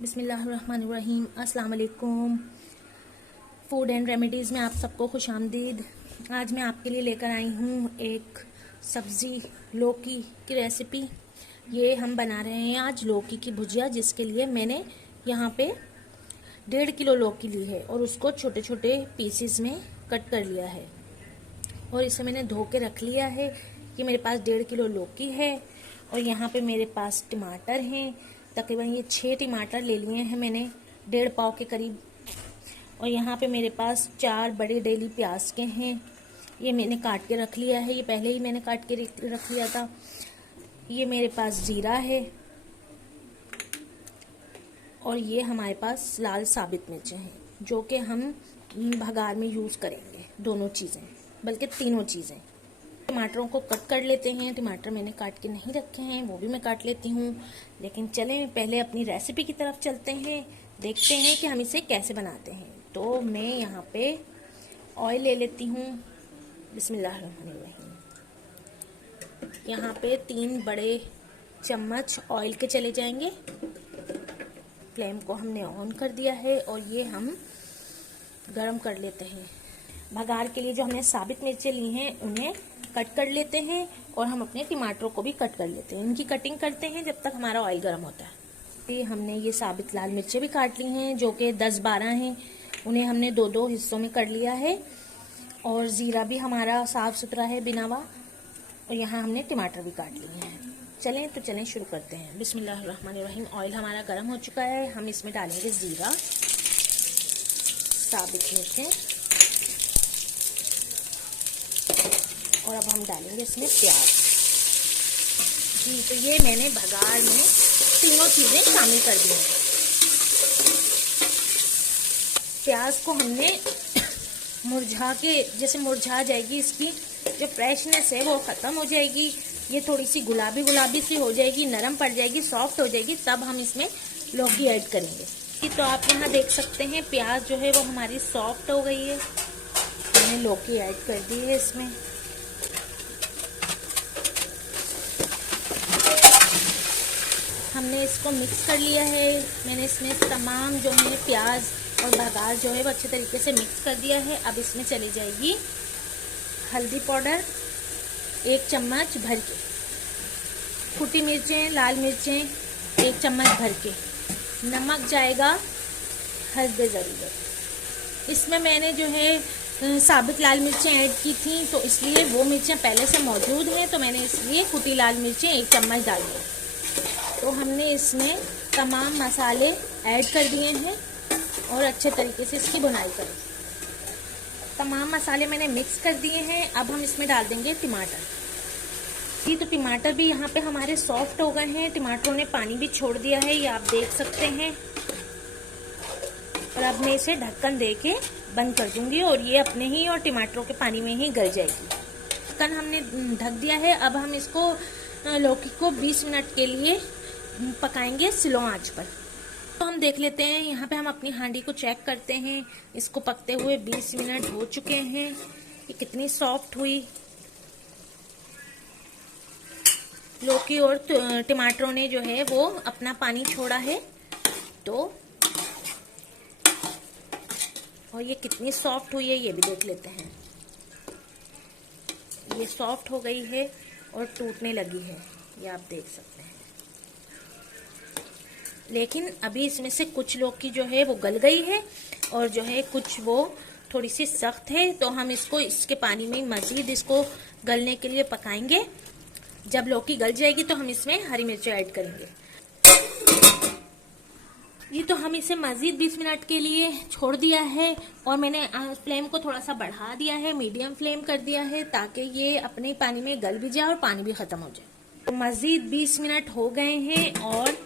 बिस्मिल्लाहिर्रहमानिर्रहीम। अस्सलाम वालेकुम। फूड एंड रेमेडीज़ में आप सबको खुश आमदीद। आज मैं आपके लिए लेकर आई हूँ एक सब्ज़ी लौकी की रेसिपी। ये हम बना रहे हैं आज लौकी की भुजिया, जिसके लिए मैंने यहाँ पे 1.5 किलो लौकी ली है और उसको छोटे छोटे पीसेस में कट कर लिया है और इसे मैंने धो के रख लिया है कि मेरे पास 1.5 किलो लौकी है। और यहाँ पे मेरे पास टमाटर हैं, तकरीबन ये 6 टमाटर ले लिए हैं मैंने, 1.5 पाव के करीब। और यहाँ पे मेरे पास 4 बड़े डेली प्याज के हैं, ये मैंने काट के रख लिया है, ये पहले ही मैंने काट के रख लिया था। ये मेरे पास जीरा है और ये हमारे पास लाल साबित मिर्चें हैं, जो कि हम भगार में यूज़ करेंगे। दोनों चीज़ें, बल्कि तीनों चीज़ें। टमाटरों को कट कर लेते हैं। टमाटर मैंने काट के नहीं रखे हैं, वो भी मैं काट लेती हूँ। लेकिन चलें पहले अपनी रेसिपी की तरफ चलते हैं, देखते हैं कि हम इसे कैसे बनाते हैं। तो मैं यहाँ पे ऑयल ले लेती हूँ। बिस्मिल्लाहिर्रहमानिर्रहीम। यहाँ पे 3 बड़े चम्मच ऑयल के चले जाएंगे। फ्लेम को हमने ऑन कर दिया है और ये हम गरम कर लेते हैं। भगार के लिए जो हमने साबित मिर्चें ली हैं उन्हें कट कर लेते हैं और हम अपने टमाटरों को भी कट कर लेते हैं। इनकी कटिंग करते हैं जब तक हमारा ऑयल गर्म होता है। फिर हमने ये साबित लाल मिर्चें भी काट ली हैं, जो कि 10-12 हैं। उन्हें हमने 2-2 हिस्सों में कर लिया है। और ज़ीरा भी हमारा साफ़ सुथरा है, बिनावा। और यहाँ हमने टमाटर भी काट लिए हैं। चलें शुरू करते हैं। बिस्मिल्लाहिर्रहमानिर्रहीम। ऑयल हमारा गर्म हो चुका है। हम इसमें डालेंगे ज़ीरा, साबित मिर्चें और अब हम डालेंगे इसमें प्याज। जी, तो ये मैंने भगार में तीनों चीज़ें शामिल कर दी हैं। प्याज को हमने मुरझा के, जैसे मुरझा जाएगी, इसकी जो फ्रेशनेस है वो ख़त्म हो जाएगी, ये थोड़ी सी गुलाबी गुलाबी सी हो जाएगी, नरम पड़ जाएगी, सॉफ्ट हो जाएगी, तब हम इसमें लौकी ऐड करेंगे। तो आप यहाँ देख सकते हैं प्याज जो है वो हमारी सॉफ्ट हो गई है। हमने लौकी ऐड कर दी है इसमें। हमने इसको मिक्स कर लिया है। मैंने इसमें तमाम जो है प्याज और भगार जो है वो अच्छे तरीके से मिक्स कर दिया है। अब इसमें चली जाएगी हल्दी पाउडर 1 चम्मच भर के, कुटी मिर्चें, लाल मिर्चें 1 चम्मच भर के, नमक जाएगा हस्बे ज़रूरत। इसमें मैंने जो है साबित लाल मिर्चें ऐड की थी, तो इसलिए वो मिर्चें पहले से मौजूद हैं, तो मैंने इसलिए कुटी लाल मिर्चें 1 चम्मच डाली। तो हमने इसमें तमाम मसाले ऐड कर दिए हैं और अच्छे तरीके से इसकी भुनाई करें। तमाम मसाले मैंने मिक्स कर दिए हैं। अब हम इसमें डाल देंगे टमाटर। जी, तो टमाटर भी यहाँ पे हमारे सॉफ्ट हो गए हैं। टमाटरों ने पानी भी छोड़ दिया है, ये आप देख सकते हैं। और अब मैं इसे ढक्कन दे के बंद कर दूंगी और ये अपने ही और टमाटरों के पानी में ही गल जाएगी। ढक्कन हमने ढक दिया है। अब हम इसको लौकी को 20 मिनट के लिए पकाएंगे स्लो आंच पर। तो हम देख लेते हैं, यहाँ पे हम अपनी हांडी को चेक करते हैं। इसको पकते हुए 20 मिनट हो चुके हैं। ये कितनी सॉफ्ट हुई लौकी, और टमाटरों ने जो है वो अपना पानी छोड़ा है। तो और ये कितनी सॉफ्ट हुई है ये भी देख लेते हैं। ये सॉफ्ट हो गई है और टूटने लगी है, ये आप देख सकते हैं। लेकिन अभी इसमें से कुछ लौकी जो है वो गल गई है और जो है कुछ वो थोड़ी सी सख्त है। तो हम इसको इसके पानी में मज़ीद इसको गलने के लिए पकाएंगे। जब लौकी गल जाएगी तो हम इसमें हरी मिर्ची ऐड करेंगे। ये तो हम इसे मज़ीद 20 मिनट के लिए छोड़ दिया है और मैंने फ्लेम को थोड़ा सा बढ़ा दिया है, मीडियम फ्लेम कर दिया है, ताकि ये अपने पानी में गल भी जाए और पानी भी ख़त्म हो जाए। तो मज़ीद 20 मिनट हो गए हैं और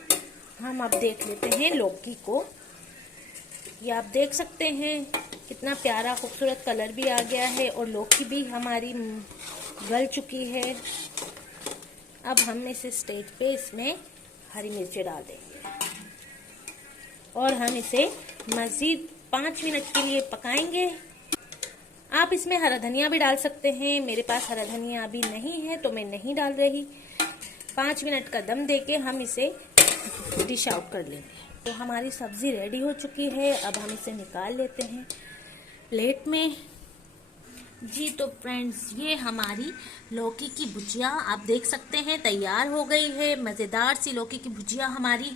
हम अब देख लेते हैं लौकी को। ये आप देख सकते हैं कितना प्यारा खूबसूरत कलर भी आ गया है और लौकी भी हमारी गल चुकी है। अब हम इस स्टेज पे इसमें हरी मिर्ची डाल देंगे और हम इसे मज़ीद 5 मिनट के लिए पकाएंगे। आप इसमें हरा धनिया भी डाल सकते हैं। मेरे पास हरा धनिया अभी नहीं है तो मैं नहीं डाल रही। 5 मिनट का दम देके हम इसे डिश आउट कर लेंगे। तो हमारी सब्जी रेडी हो चुकी है, अब हम इसे निकाल लेते हैं प्लेट में। जी तो फ्रेंड्स, ये हमारी लौकी की भुजिया आप देख सकते हैं तैयार हो गई है। मज़ेदार सी लौकी की भुजिया हमारी,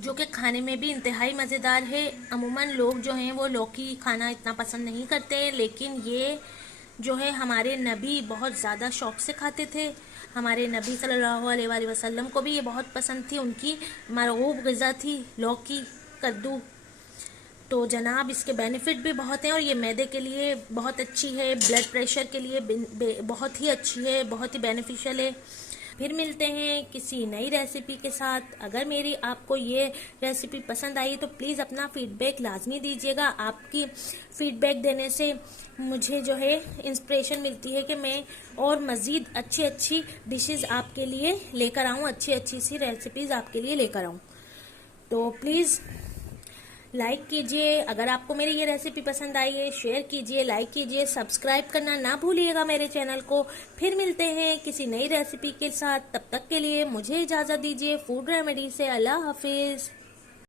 जो कि खाने में भी इंतहाई मज़ेदार है। अमूमन लोग जो हैं वो लौकी खाना इतना पसंद नहीं करते, लेकिन ये जो है हमारे नबी बहुत ज़्यादा शौक से खाते थे। हमारे नबी सल्लल्लाहु अलैहि वसल्लम को भी ये बहुत पसंद थी, उनकी मरगूब ग़िज़ा थी लौकी, कद्दू। तो जनाब इसके बेनिफिट भी बहुत हैं और ये मैदे के लिए बहुत अच्छी है, ब्लड प्रेशर के लिए बहुत ही अच्छी है, बहुत ही बेनिफिशियल है। फिर मिलते हैं किसी नई रेसिपी के साथ। अगर मेरी आपको ये रेसिपी पसंद आई तो प्लीज़ अपना फीडबैक लाजमी दीजिएगा। आपकी फीडबैक देने से मुझे जो है इंस्पिरेशन मिलती है कि मैं और मज़ीद अच्छी अच्छी डिशेज़ आपके लिए लेकर आऊँ, अच्छी अच्छी सी रेसिपीज़ आपके लिए लेकर आऊँ। तो प्लीज़ लाइक कीजिए, अगर आपको मेरी ये रेसिपी पसंद आई है शेयर कीजिए, लाइक कीजिए, सब्सक्राइब करना ना भूलिएगा मेरे चैनल को। फिर मिलते हैं किसी नई रेसिपी के साथ, तब तक के लिए मुझे इजाज़त दीजिए फूड रेमेडी से। अल्लाह हाफिज़।